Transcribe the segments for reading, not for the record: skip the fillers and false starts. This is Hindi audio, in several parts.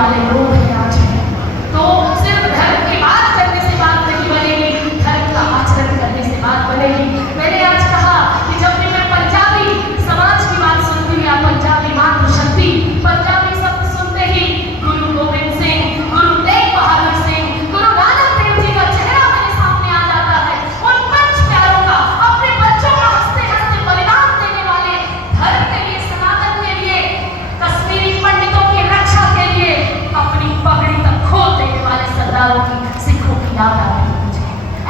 वाले लोग हैं आज हैं। तो सिर्फ धर्म की बात करने से बात नहीं बनेगी, धर्म का आचरण करने से बात बनेगी। मैंने आज कहा कि जब भी मैं पंजाबी समाज की बात सुनती हूँ या पंजाबी मातृशक्ति, पंजाबी शब्द सुनते ही गुरु गोविंद सिंह, गुरु तेग बहादुर सिंह, गुरु नानक देव जी का चेहरा मेरे सामने आ जाता है। उन पंच प्यारों का, अपने बच्चों का हंसते हंसते बलिदान देने वाले, धर्म के लिए, सनातन के लिए, कश्मीरी पंडितों की रक्षा के लिए अपनी पगड़ी तक खोल देने वाले सरदारों की, सिखों की याद आ रही है मुझे।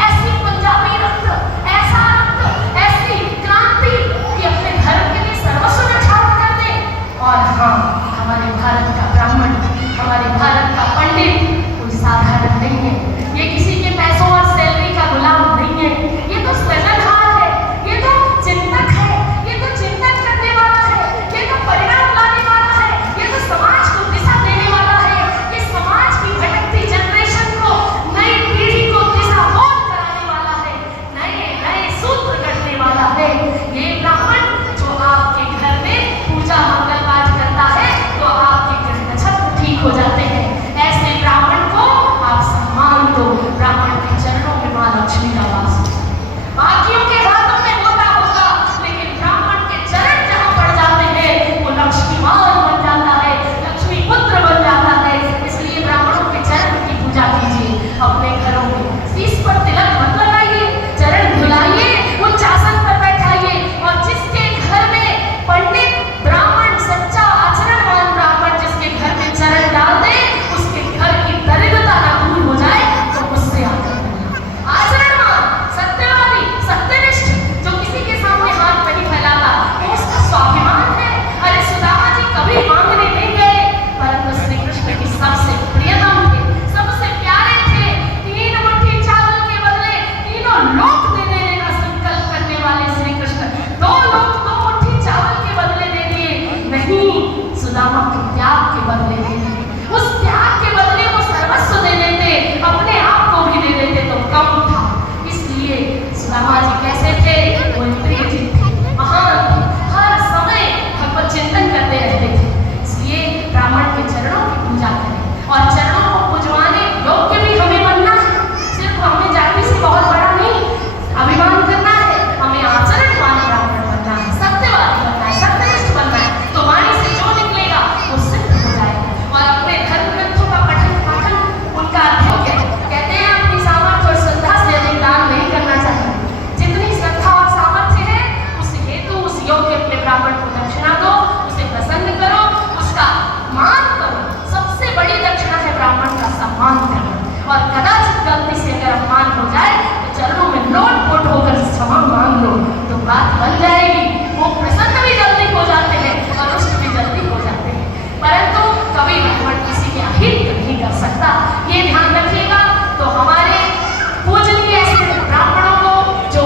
ऐसी पंजाबी रक्त, ऐसा रक्त, ऐसी क्रांति कि अपने धर्म के लिए सर्वस्व न्यौछावर कर दे। और हाँ, हमारे भारत का ब्राह्मण, हमारे भारत का पंडित कोई साधारण नहीं है। ये किसी के पैसों और सैलरी का गुलाम नहीं है। ये तो सृजनहार है, ये तो चिंतक है, ये तो चिंतन करने वाला है, ये तो परिणाम लाने वाला है, ये तो समाज को दिशा देने वाला है, ये समाज की भटकती जनरेशन को, नई पीढ़ी को दिशाबोध कराने वाला है, नए नए सूत्र गढ़ने वाला है। ये ब्राह्मण जो आपके घर में पूजा मंगल पाठ करता है तो आपके ग्रह नक्षत्र ठीक हो जाते हैं। ऐसे ब्राह्मण को आप सम्मान दो। ब्राह्मण के चरणों में माँ लक्ष्मी का वास है। बाकियों के हाथों में होता होगा, लेकिन ब्राह्मण के चरण जहाँ पड़ जाते हैं वो लक्ष्मीवान बन जाता है, लक्ष्मी पुत्र बन जाता है। इसलिए ब्राह्मणों के चरण की पूजा कीजिए अपने घरों में। शीश पर तिलक मत लगाइए, चरण धुलाइए, उच्च आसन पर बैठाइए। और जिसके घर में पंडित ब्राह्मण, सच्चा आचरणवान ब्राह्मण जिसके घर में चरण डाल दे, उसके घर की दरिद्रता ना दूर हो जाए तो मुझसे आकर मिलिए। आचरणवान, सत्यवादी, सत्यनिष्ठ, जो किसी के सामने हाथ नहीं फैलाता, वो उसका स्वाभिमान है। अरे सुदामा जी कभी मांगने नहीं गए, परंतु श्री कृष्ण की सबसे प्रियतम थे, सबसे प्यारे थे। 3 मुट्ठी चावल के बदले तीनों लोक दे देने का संकल्प करने वाले श्री कृष्ण 2 लोक 2 मुट्ठी चावल के बदले दे दिए नहीं, सुदामा के त्याग के बदले दे दिए। उस त्याग के बदले वो सर्वस्व दे देते, अपने आप को भी दे देते तो कम था। इसलिए सुदामा जी कैसे थे? वो इंद्रियजित थे, महान थे, हर समय भगवत चिंतन करते रहते थे। इसलिए ब्राह्मण के चरणों की पूजा करें और चरणों को पूजवाने योग्य भी हमें बनना है। सिर्फ हमें जाति से बहुत बड़ा नहीं अभिमान करना है, हमें आचरणवान ब्राह्मण बनना है, सत्यवादी बनना है, सत्यनिष्ठ बनना है। तो वाणी से जो निकलेगा वो सिद्ध हो जाएगा। और अपने धर्म ग्रंथों का पठन पाठन उनका अध्ययन करें। कहते हैं अपनी सामर्थ्य और श्रद्धा से अधिक दान नहीं करना चाहिए। जितनी श्रद्धा और सामर्थ्य है उस हेतु उस योग्य अपने ब्राह्मण को दक्षिणा दो, उसे प्रसन्न करो, उसका मान करो। सबसे बड़ी दक्षिणा है ब्राह्मण का सम्मान करना। और कदाचित गलती से अगर अपमान हो जाए तो चरणों में लोट-पोट होकर क्षमा मांग लो तो बात बन जाएगी। वो प्रसन्न भी जल्दी हो जाते हैं और रुष्ट भी जल्दी हो जाते हैं, परंतु कभी ब्राह्मण किसी के अहित नहीं कर सकता। ये ध्यान रखिएगा। तो हमारे पूजनीय ऐसे ब्राह्मणों को जो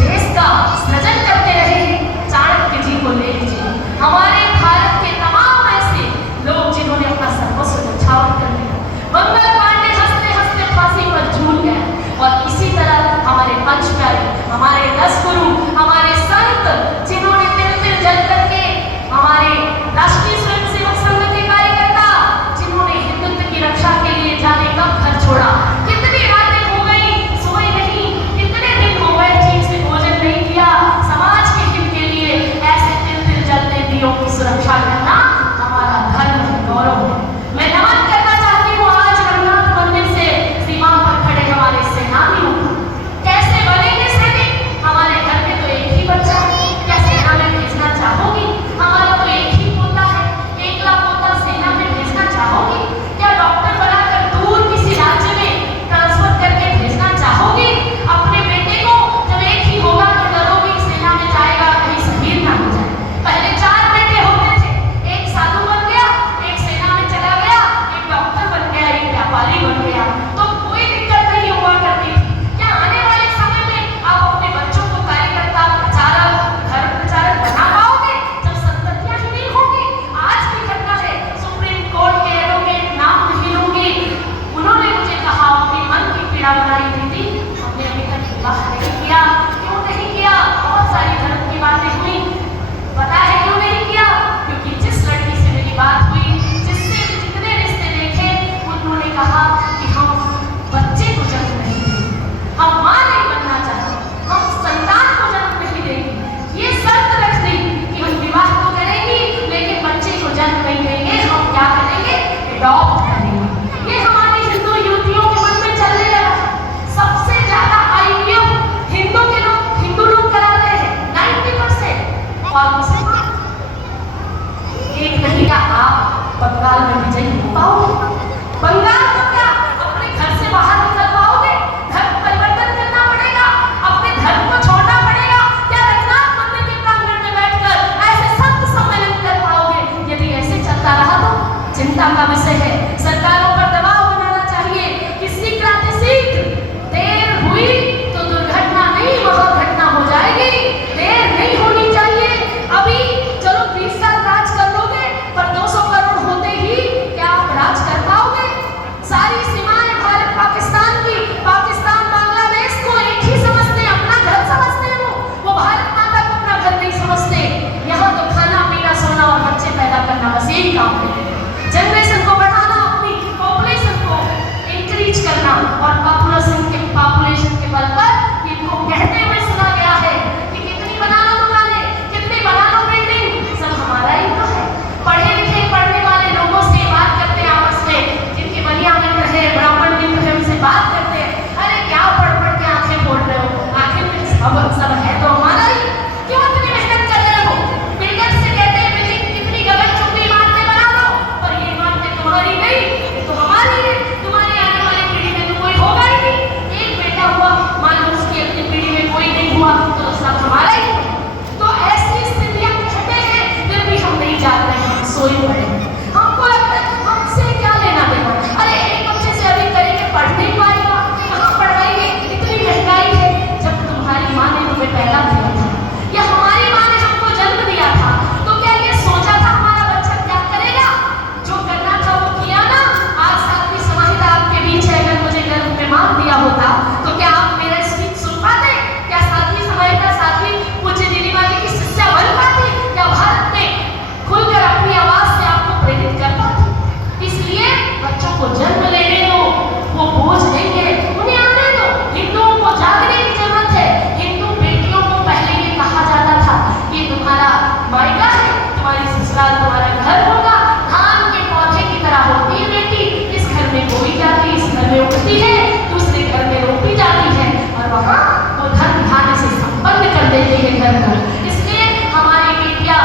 देश का सृजन करते रहे हैं, चाणक्य जी को ले लीजिए। हमारे भारत के तमाम ऐसे लोग जिन्होंने अपना सर्वस्व न्यौछावर कर दिया। मंगल पांडे हंसते हंसते फांसी पर झूल गए। और इसी तरह हमारे पंच प्यारे, हमारे 10 गुरु, हमारे संत जिन्होंने तिल तिल जल करके, हमारे राष्ट्रीय स्वयंसेवक संघ के कार्यकर्ता जिन्होंने हिंदुत्व की रक्षा के लिए जाने कब घर छोड़ा, कितनी रातें हो गई सोए नहीं, कितने दिन हो गए ठीक से भोजन नहीं किया। समाज के हित के लिए ऐसे तिल तिल जलते दियों की सुरक्षा करना हमारा धर्म है, गौरव है। मैं नमन करना विषय है। सरकारों पर दबाव बनाना चाहिए कि शीघ्राति शीघ्र, देर हुई तो दुर्घटना नहीं महाघटना हो जाएगी, देर नहीं होनी चाहिए। अभी चलो 20 साल राज कर लोगे, पर 200 करोड़ होते ही क्या आप राज कर पाओगे? सारी सीमाएं भारत पाकिस्तान की, पाकिस्तान बांग्लादेश को एक ही समझते हैं, अपना घर समझते हैं। वो भारत माता को अपना घर नहीं समझते। यहाँ तो खाना पीना सोना और बच्चे पैदा करना, बस यही काम है। जनरेशन को बढ़ाना, अपनी पॉपुलेशन को इंक्रीज करना, और पॉपुलेशन के बल पर इनको कहते हुए सुना गया है कि कितनी बना लो दुकानें, कितनी बना लो बिल्डिंग, सब हमारा ही तो है। पढ़े लिखे पढ़ने वाले लोगों से बात करते हैं आपस में, जिनके बलिया मित्र है, ब्राह्मण मित्र है, उनसे बात करते हैं, अरे क्या पढ़ पढ़ के आंखें फोड़ रहे हो, आखिर में सब है तो हमारा ही, क्यों इतनी मेहनत कर रहे हो? बिल्डर से कहते हैं बिल्डिंग कितनी गगन चुंबी इमारतें बना लो, पर ये इमारतें तुम्हारी नहीं, ये तो हमारी है। तुम्हारी आने वाली पीढ़ी में तो कोई होगा ही नहीं। एक बेटा हुआ, मान लो उसकी अपनी पीढ़ी में कोई नहीं हुआ, तो सब हमारा ही है। तो ऐसी स्थितियां कहते हैं, फिर भी हम नहीं जाग रहे, हम सोए पड़े हैं। हमको लगता है हमसे क्या लेना देना, अरे एक बच्चे से अभी करेंगे, पढ़ नहीं पाएगा, कहाँ पढ़ाएंगे, इतनी महंगाई है। जब तुम्हारी माँ ने तुम्हें पैदा किया था या हमारी माँ ने हमको जन्म दिया था, तो क्या ये सोचा था हमारा बच्चा क्या करेगा? जो करना था वो किया ना। आज सातवीं समाहिता आपके बीच है, अगर मुझे गर्भ में मान दिया होता तो क्या आप मेरा स्पीच सुन पाते? क्या सातवीं समाहिता सातवीं पूज्य दीदी वाली की शिष्या बन पाती? क्या भारत में खुलकर अपनी आवाज से आपको प्रेरित कर पाती? इसलिए बच्चों को जन्म लेने दो, वो बोझ नहीं है, उन्हें आने दो। हिंदुओं को जागने की जरूरत है। हिंदू बेटियों को पहले ये कहा जाता था, ये तुम्हारा मायका है, तुम्हारी ससुराल तुम्हारा घर होगा, धान के पौधे की तरह होती है बेटी, इस घर में बोई जाती, इस घर में उगती है, दूसरे घर में रोपी जाती है, और वहाँ वो धन धान्य से संपन्न कर देते हैं घर को। इसलिए हमारी बेटियां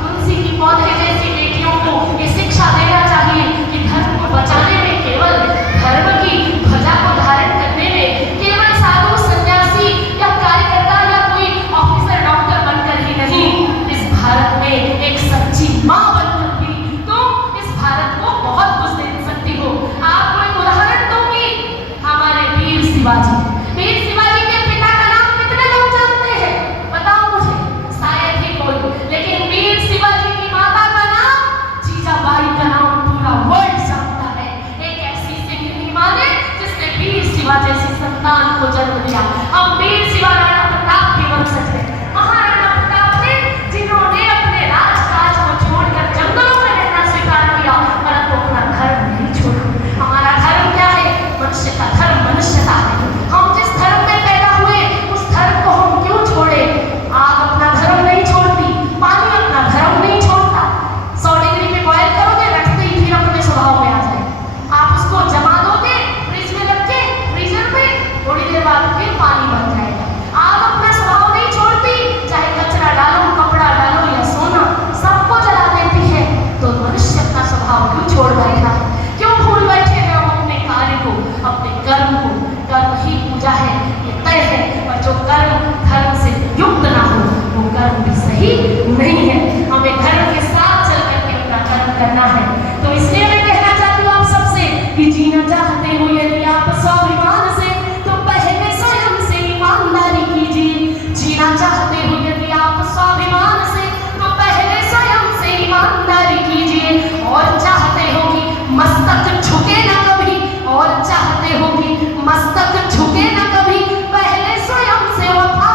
तुलसी की पौधे जैसी बेटियों को ये शिक्षा देना चाहिए कि धर्म को बचाने में, केवल धर्म की ध्वजा को धारण करने में, केवल साधु सन्यासी या कार्यकर्ता या कोई ऑफिसर डॉक्टर बनकर ही नहीं, इस भारत में एक सच्ची माँ बनकर भी तुम इस भारत को बहुत कुछ दे सकती हो। आपको एक उदाहरण दूंगी, हमारे वीर शिवाजी। वीर शिवाजी के पिता का नाम कितने लोग जानते हैं? बताओ मुझे, शायद ही कोई। लेकिन वीर शिवाजी की माता का नाम, जीजाबाई का नाम पूरा वर्ल्ड जानता है। एक ऐसी सिंगनी माँ ने जिसने वीर शिवा जैसी संतान को जन्म दिया। हम वीर शिवा राणा प्रताप के वंशज हैं। महाराणा प्रताप ने, जिन्होंने अपने राजकाज को छोड़कर जंगलों में रहना स्वीकार किया, परंतु अपना धर्म नहीं छोड़ा। हमारा धर्म क्या है? मनुष्य का धर्म मनुष्यता है। हम जिस धर्म में पैदा हुए, उस धर्म को हम क्यों छोड़े? आग अपना धर्म नहीं छोड़ती, पानी अपना धर्म नहीं छोड़ता। 100 डिग्री पे बॉयल करोगे, रखते ही फिर अपने स्वभाव में आ जाए। आप उसको जमा दोगे फ्रिज में रख के, फ्रीजर में, थोड़ी देर बाद फिर पानी बन जाएगा। आग अपना स्वभाव नहीं छोड़ती, चाहे कचरा डालो, कपड़ा डालो या सोना, सबको जला देती है। तो मनुष्य अपना स्वभाव क्यों छोड़ बैठा है? क्यों भूल बैठे हैं हम अपने कार्य को, अपने कर्म को? कर्म ही पूजा है, ये तय है। और जो कर्म धर्म से युक्त ना हो, वो कर्म भी सही नहीं है। हमें धर्म के साथ चल करके अपना कर्म करना है। तो इसलिए मैं कहना चाहती हूँ आप सबसे कि जीना चाहते हो यदि आप स्वाभिमान से, तो पहले स्वयं से ईमानदारी कीजिए। जीना चाहते हो यदि आप स्वाभिमान से, तो पहले स्वयं से ईमानदारी कीजिए। और चाहते हो कि मस्तक झुके ना कभी, और चाहते हो कि मस्तक झुके ना कभी, पहले स्वयं से वफा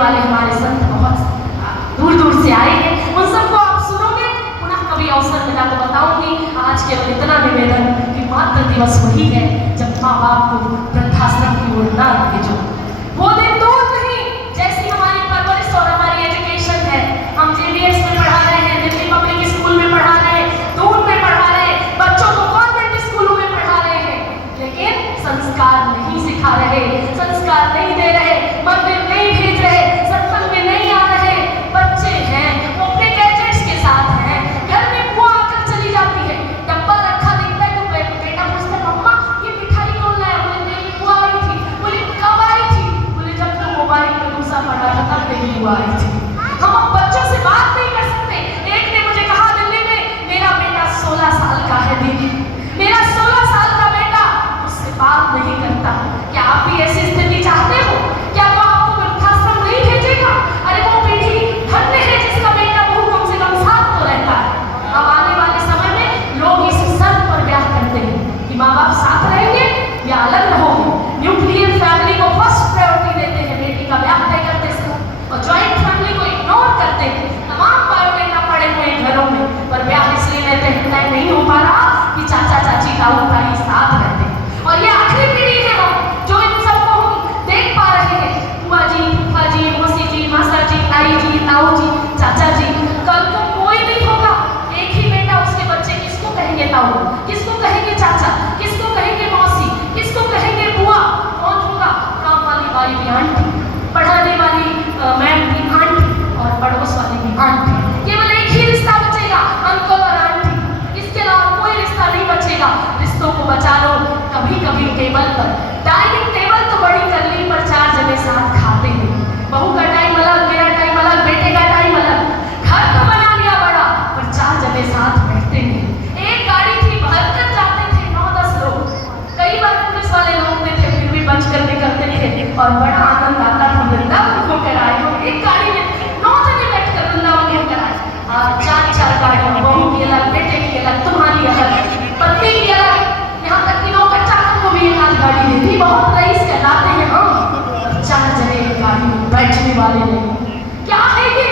वाले हमारे संत बहुत दूर दूर से आए हैं, उन सबको आप सुनोगे। पुनः कभी अवसर मिला तो बताऊंगी। आज केवल इतना निवेदन कि मातृ दिवस वही है जब माँ बाप को वृद्धाश्रम की ओर ना भेजो। वो दिन दूर नहीं, जैसी हमारी परवरिश और हमारी एजुकेशन है, हम JDS में पढ़ा रहे हैं, दिल्ली पब्लिक स्कूल में पढ़ा रहे हैं, दूर में पढ़ा रहे हैं, बच्चों को कॉन्वेंट स्कूलों में पढ़ा रहे हैं, लेकिन संस्कार नहीं सिखा रहे, संस्कार नहीं दे रहे, मंदिर नहीं भेज रहे, सत्संग में नहीं आ रहे। बच्चे हैं वो अपने गैजेट्स के साथ हैं, घर में बुआ आकर चली जाती है, डब्बा रखा दिखता है तो बेटा पूछता है मम्मा ये मिठाई कौन लाया? बोले तेरी बुआ आई थी। बोले कब आई थी? बोले जब तुम मोबाइल में दूसरा पढ़ रहा था तब तेरी बुआ आई थी। हम अब बच्चों से बात नहीं कर सकते। एक ने मुझे कहा दिल्ली में, मेरा बेटा 16 साल का है दीदी, मेरा 16 साल का बेटा उससे बात नहीं करता। क्या आप भी ऐसी स्थिति चाहते हो? क्या वो आपको वृद्धाश्रम नहीं भेजेगा? अरे वो पीढ़ी धन्य है जिसका बेटा बहू कम से कम साथ तो रहता है। अब आने वाले समय में लोग इस शर्त पर ब्याह करते हैं कि माँ बाप साथ रहेंगे या अलग रहोगे। न्यूक्लियर फैमिली को फर्स्ट प्रायोरिटी देते हैं बेटी का ब्याह तय करते समय, और ज्वाइंट फैमिली को इग्नोर करते हैं। तमाम बायोडेटा पड़े हुए हैं घरों में, पर ब्याह इसलिए लेते हैं तय नहीं हो पा रहा कि चाचा चाची ताऊ ताई साथ रहते हैं। और ये आखिरी पीढ़ी है हम जो इन सबको हम देख पा रहे हैं। बुआ जी, फूफा जी, मौसी जी, मासा जी, आई जी, ताऊ जी, चाचा जी, कल को कोई नहीं होगा, एक ही बेटा, उसके बच्चे किसको कहेंगे ताऊ, किसको कहेंगे चाचा, किसको कहेंगे मौसी, किसको कहेंगे बुआ? कौन होगा? काम वाली बाई की आंटी, पढ़ाने वाली मैम की आंटी, और पड़ोस वाली की आंटी। केवल एक ही रिश्ता बचेगा, अंकल और आंटी, इसके अलावा कोई रिश्ता नहीं बचेगा। रिश्तों को बचा लो। कभी कभी टेबल पर, डाइनिंग टेबल तो बड़ी कर ली पर 4 जने साथ खाते हैं। बहू का टाइम अलग, मेरा टाइम अलग, बेटे का टाइम अलग। घर तो बना लिया बड़ा पर 4 जने साथ बैठते नहीं। एक गाड़ी थी, भरकर जाते थे 9-10 लोग। कई बार पुलिस वाले लोग थे, फिर भी बच कर निकलते थे और बड़ा आनंद आता था। वृंदावन होकर आए हो, एक गाड़ी में 9 जने बैठकर वृंदावन होकर आए। 4-4 गाड़ियाँ, बहू की अलग, बेटे की अलग, तुम्हारी अलग, पत्नी की अलग, यहाँ तक कि नौकर चाकर को भी एक आध गाड़ी दे दी। बहुत रईस कहलाते हैं हम, 4 जने एक गाड़ी में बैठने वाले नहीं। क्या है ये?